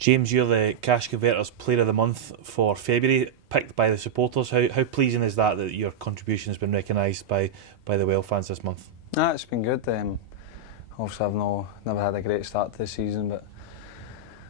James, you're the Cash Converters Player of the Month for February, picked by the supporters. How pleasing is that your contribution has been recognised by the Well fans this month? Nah, it's been good. Obviously, I've never had a great start to the season, but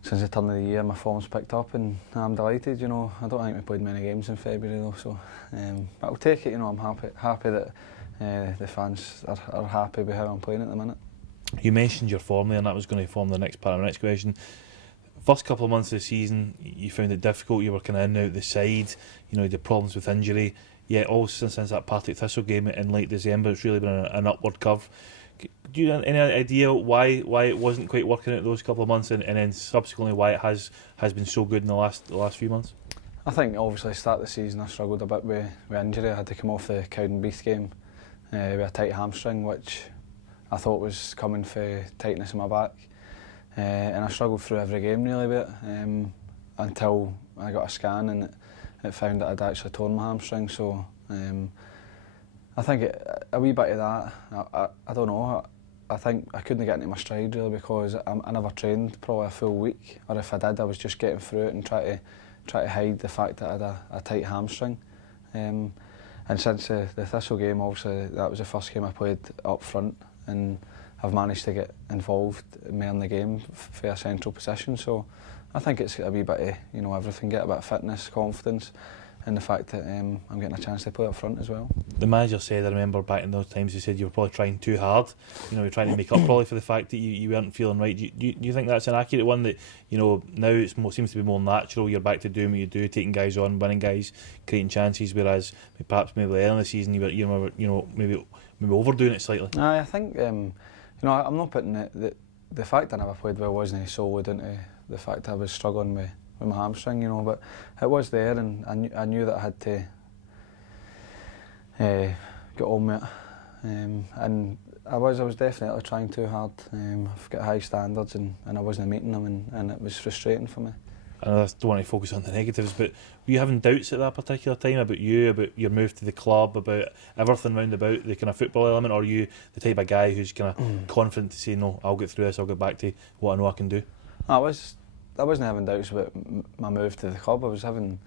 since the turn of the year, my form's picked up, and I'm delighted. I don't think we played many games in February though, so I'll take it. I'm happy that the fans are happy with how I'm playing at the minute. You mentioned your form there, and that was going to form the next part of my next question. First couple of months of the season, you found it difficult. You were kind of in and out the side. You had problems with injury. Yet, all since that Partick Thistle game in late December, it's really been an upward curve. Do you have any idea why it wasn't quite working out those couple of months, and then subsequently why it has been so good in the last few months? I think obviously at the start of the season I struggled a bit with injury. I had to come off the Cowdenbeath game with a tight hamstring, which I thought was coming for tightness in my back. And I struggled through every game really with it until I got a scan and it found that I'd actually torn my hamstring. So I think a wee bit of that, I don't know, I think I couldn't get into my stride really because I never trained probably a full week, or if I did I was just getting through it and try to hide the fact that I had a tight hamstring. And since the Thistle game, obviously that was the first game I played up front, and I've managed to get involved more in the game for a central position. So I think it's a wee bit of everything, get a bit of fitness, confidence, and the fact that I'm getting a chance to play up front as well. The manager said, I remember back in those times, he said you were probably trying too hard. You're trying to make up probably for the fact that you weren't feeling right. Do you think that's an accurate one, that now it seems to be more natural, you're back to doing what you do, taking guys on, winning guys, creating chances, whereas perhaps maybe early in the season you were maybe overdoing it slightly? I think I'm not putting the fact I never played well wasn't solely into the fact I was struggling with my hamstring, but it was there, and I knew that I had to get on with it, and I was definitely trying too hard. I've got high standards, and I wasn't meeting them, and it was frustrating for me. I don't want to focus on the negatives, but were you having doubts at that particular time about your move to the club, about everything round about the kind of football element, or are you the type of guy who's kind of confident to say, no, I'll get through this, I'll get back to what I know I can do? I wasn't having doubts about my move to the club. I was having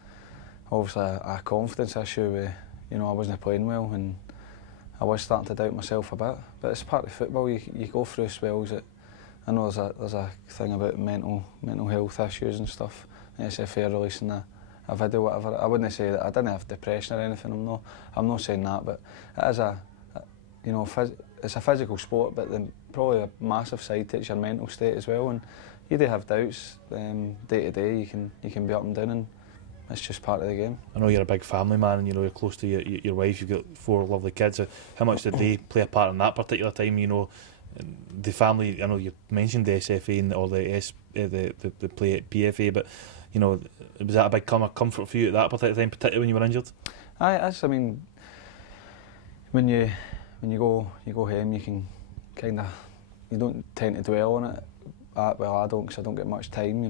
obviously a confidence issue with, I wasn't playing well, and I was starting to doubt myself a bit. But it's part of football. You go through spells. I know there's a thing about mental health issues and stuff. SFA releasing a video, whatever. I wouldn't say that I didn't have depression or anything. I'm not saying that, but it is it's a physical sport, but then probably a massive side to it's your mental state as well. And you do have doubts day to day. You can be up and down, and it's just part of the game. I know you're a big family man, and you're close to your wife. You've got 4 lovely kids. How much did they play a part in that particular time? The family. I know you mentioned the SFA or the play at PFA, but was that a big comfort for you at that particular time, particularly when you were injured? I mean, when you go home, you can you don't tend to dwell on it. Well, I don't, because I don't get much time.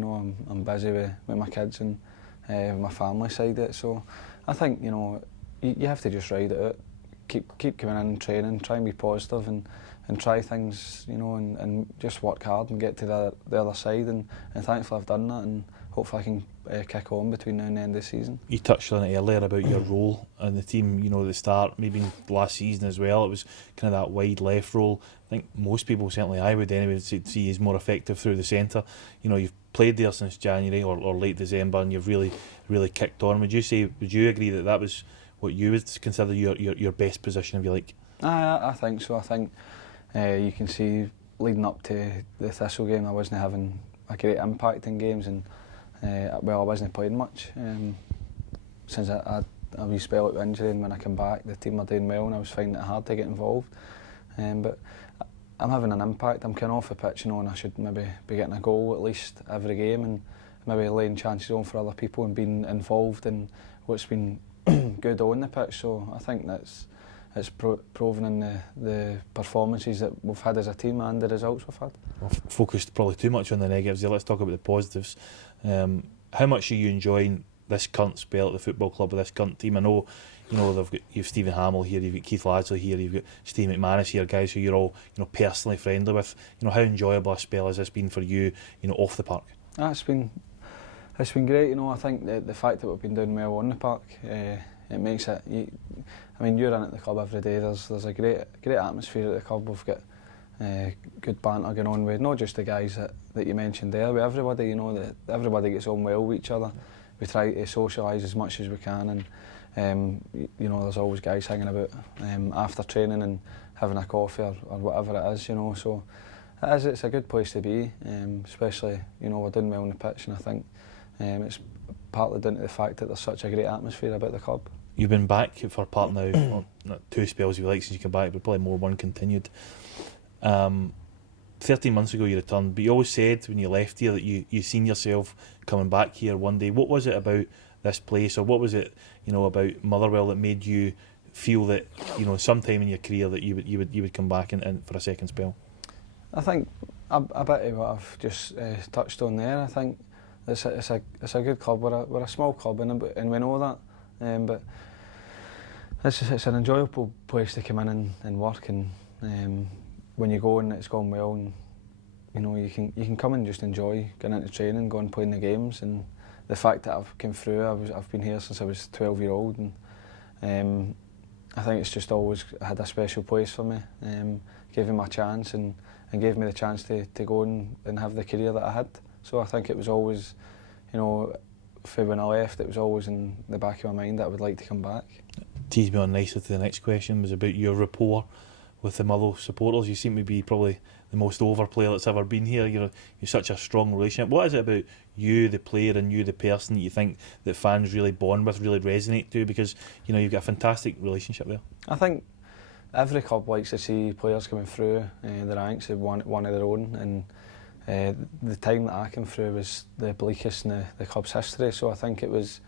I'm busy with my kids and with my family side of it. So I think you have to just ride it out, keep coming in, training, try and be positive, and try things, and just work hard and get to the other side. And thankfully I've done that, and hopefully I can kick on between now and the end of the season. You touched on it earlier about your role in the team, at the start, maybe last season as well. It was kind of that wide left role. I think most people, certainly I would anyway, see you as more effective through the centre. You've played there since January or late December, and you've really kicked on. Would you agree that was what you would consider your best position, if you like? I think so. I think you can see leading up to the Thistle game, I wasn't having a great impact in games, and I wasn't playing much. Since I had a wee spell with injury, and when I came back, the team were doing well, and I was finding it hard to get involved. But I'm having an impact. I'm kind of off the pitch, and I should maybe be getting a goal at least every game, and maybe laying chances on for other people and being involved in what's been good on the pitch. So I think it's proven in the performances that we've had as a team and the results we've had. We've focused probably too much on the negatives here. Let's talk about the positives. How much are you enjoying this current spell at the football club with this current team? I know, you've Stephen Hamill here, you've got Keith Ladsley here, you've got Steve McManus here, guys who you're all personally friendly with. How enjoyable a spell has this been for you, off the park? It's been great, you know. I think the fact that we've been doing well on the park, it makes it. I mean, you're in at the club every day. There's a great atmosphere at the club. We've got good banter going on with not just the guys that you mentioned there, with everybody. You know, that everybody gets on well with each other. We try to socialise as much as we can, and you know, there's always guys hanging about after training and having a coffee or whatever it is. You know, so it's a good place to be, especially, you know, we're doing well on the pitch, and I think it's partly down to the fact that there's such a great atmosphere about the club. You've been back for part now, well, not 2 spells if you like since you came back, but probably more, 1 continued. 13 months ago you returned, but you always said when you left here that you seen yourself coming back here one day. What was it about this place, or what was it, you know, about Motherwell that made you feel that, you know, sometime in your career that you would come back and for a second spell? I think a bit of what I've just touched on there. I think it's a good club. We're a small club, and we know that. But it's an enjoyable place to come in and work, and when you go and it's gone well, and you know, you can come and just enjoy going into training, going and playing the games, and the fact that I've come through. I've been here since I was 12-year-old, and I think it's just always had a special place for me. Gave me my chance and gave me the chance to go and have the career that I had. So I think it was always, you know, for when I left, it was always in the back of my mind that I would like to come back. Teased me on nicely to the next question, was about your rapport with the Motherwell supporters. You seem to be probably the most over player that's ever been here. You're such a strong relationship. What is it about you, the player, and you, the person, that you think that fans really bond with, really resonate to? Because, you know, you've got a fantastic relationship there. I think every club likes to see players coming through the ranks of one of their own, and the time that I came through was the bleakest in the club's history. So I think it was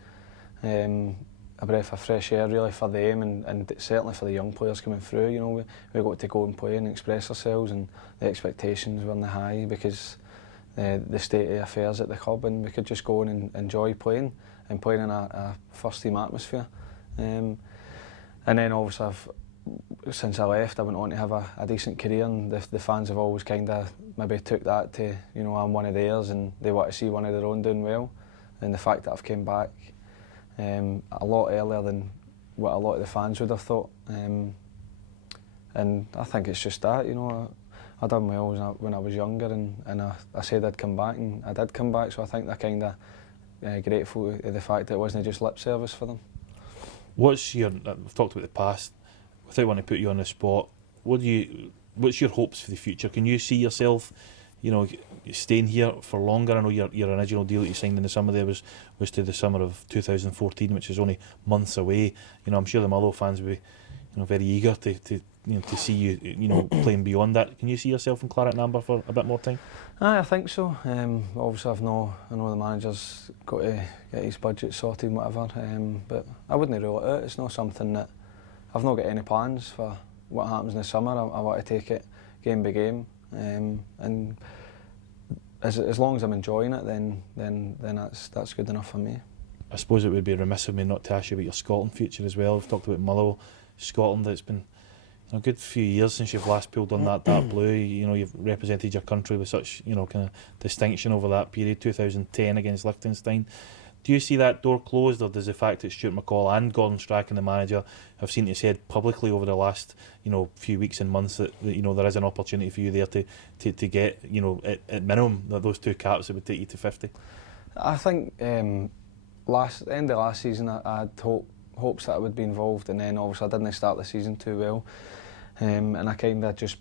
a breath of fresh air really for them, and certainly for the young players coming through. You know, we got to go and play and express ourselves, and the expectations were on the high because the state of affairs at the club, and we could just go and enjoy playing in a first team atmosphere. And then obviously since I left, I went on to have a decent career, and the fans have always kind of maybe took that to, you know, I'm one of theirs and they want to see one of their own doing well. And the fact that I've came back a lot earlier than what a lot of the fans would have thought, and I think it's just that, you know, I done well when I was younger, and I said I'd come back, and I did come back. So I think they're kind of grateful of the fact that it wasn't just lip service for them. What's your? We've talked about the past. Without wanting to put you on the spot, what's your hopes for the future? Can you see yourself, you know, staying here for longer? I know your original deal that you signed in the summer there was to the summer of 2014, which is only months away. You know, I'm sure the Motherwell fans will be, you know, very eager to you know, to see you, you know, playing beyond that. Can you see yourself in Claret and Amber for a bit more time? I think so. Obviously, I know the manager's got to get his budget sorted and whatever. But I wouldn't rule it out. It's not something that I've not got any plans for what happens in the summer. I want to take it game by game, and as long as I'm enjoying it, then that's good enough for me. I suppose it would be remiss of me not to ask you about your Scotland future as well. We've talked about Motherwell, Scotland. It's been a good few years since you've last pulled on that dark blue. You know, you've represented your country with such, you know, kind of distinction over that period. 2010 against Liechtenstein. Do you see that door closed, or does the fact that Stuart McCall and Gordon Strachan, the manager, have seen it said publicly over the last, you know, few weeks and months that you know, there is an opportunity for you there to get, you know, at minimum those 2 caps that would take you to 50? I think end of last season I had hopes that I would be involved, and then obviously I didn't start the season too well, and I kind of just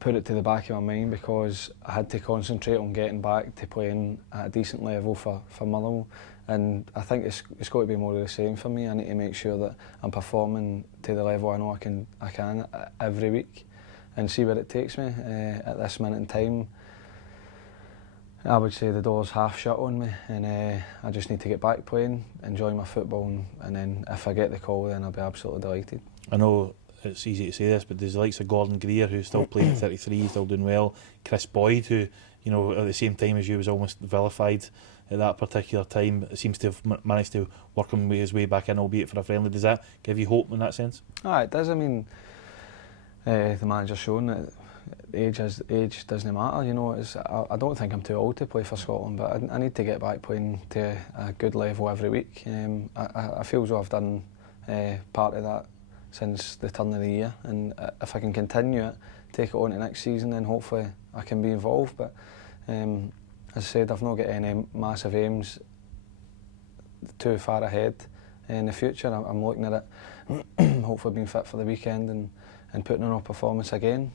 put it to the back of my mind because I had to concentrate on getting back to playing at a decent level for Motherwell. And I think it's got to be more of the same for me. I need to make sure that I'm performing to the level I know I can every week, and see where it takes me. At this minute in time, I would say the door's half shut on me, and I just need to get back playing, enjoy my football, and then if I get the call, then I'll be absolutely delighted. I know it's easy to say this, but there's the likes of Gordon Greer, who's still playing at 33, still doing well. Chris Boyd, who, you know, at the same time as you was almost vilified at that particular time, seems to have managed to work his way back in, albeit for a friendly. Does that give you hope in that sense? It does. I mean, the manager's shown that age doesn't matter, you know. I don't think I'm too old to play for Scotland, but I need to get back playing to a good level every week. I feel as though I've done part of that since the turn of the year, and if I can continue it, take it on to next season, then hopefully I can be involved. But as I said, I've not got any massive aims too far ahead in the future. I'm looking at it, hopefully being fit for the weekend and putting on a performance again,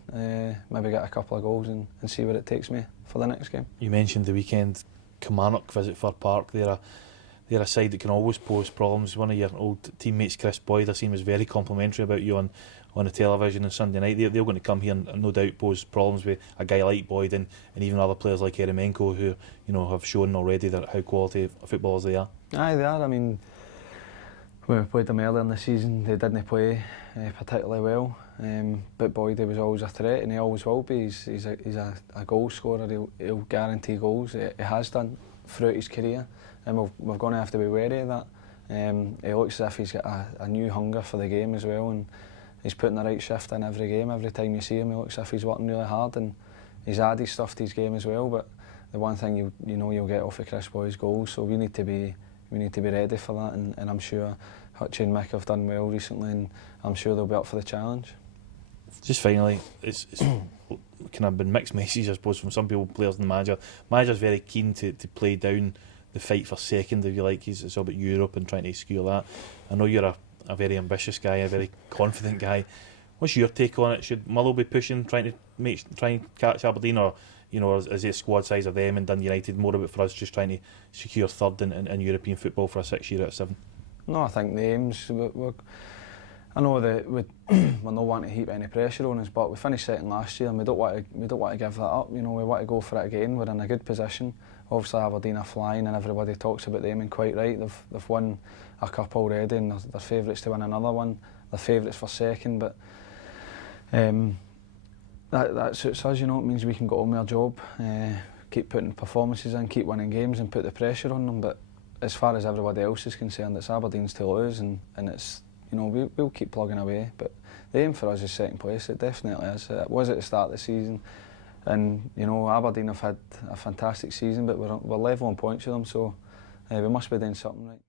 maybe get a couple of goals and see where it takes me for the next game. You mentioned the weekend Kilmarnock visit Fir Park. They're a side that can always pose problems. One of your old teammates, Chris Boyd, I seen was very complimentary about you on the television on Sunday night. They're going to come here and no doubt pose problems with a guy like Boyd and even other players like Eremenko who have shown already that how quality footballers they are. Aye, they are. I mean, when we played them earlier in the season, they didn't play particularly well. But Boyd, he was always a threat, and he always will be. He's a goal scorer. He'll guarantee goals. He has done throughout his career, and we're going to have to be wary of that. He looks as if he's got a new hunger for the game as well, and he's putting the right shift in every game. Every time you see him, he looks as if he's working really hard, and he's added stuff to his game as well. But the one thing you'll get off of Chris Boyd's goals, so we need to be ready for that, and I'm sure Hutchie and Mick have done well recently, and I'm sure they'll be up for the challenge. Just finally, it's kind of been mixed messages, I suppose, from some people, players and the manager. Manager's very keen to play down the fight for second, if you like. It's all about Europe and trying to secure that. I know you're a very ambitious guy, a very confident guy. What's your take on it? Should Motherwell be pushing, trying to catch Aberdeen, or is it squad size of them and Dundee United more about for us just trying to secure third in European football for a 6 year out of 7? No, I think the aims. I know that we're not wanting to heap any pressure on us, but we finished second last year, and we don't want to give that up. We want to go for it again. We're in a good position. Obviously, Aberdeen are flying, and everybody talks about them, and quite right. They've won a cup already, and they're favourites to win another one. They're favourites for second, but that suits us. It means we can get on with our job, keep putting performances in, keep winning games, and put the pressure on them. But as far as everybody else is concerned, it's Aberdeen's to lose, and it's we'll keep plugging away. But the aim for us is second place. It definitely is. It was at the start of the season, and Aberdeen have had a fantastic season, but we're level on points with them, so we must be doing something right.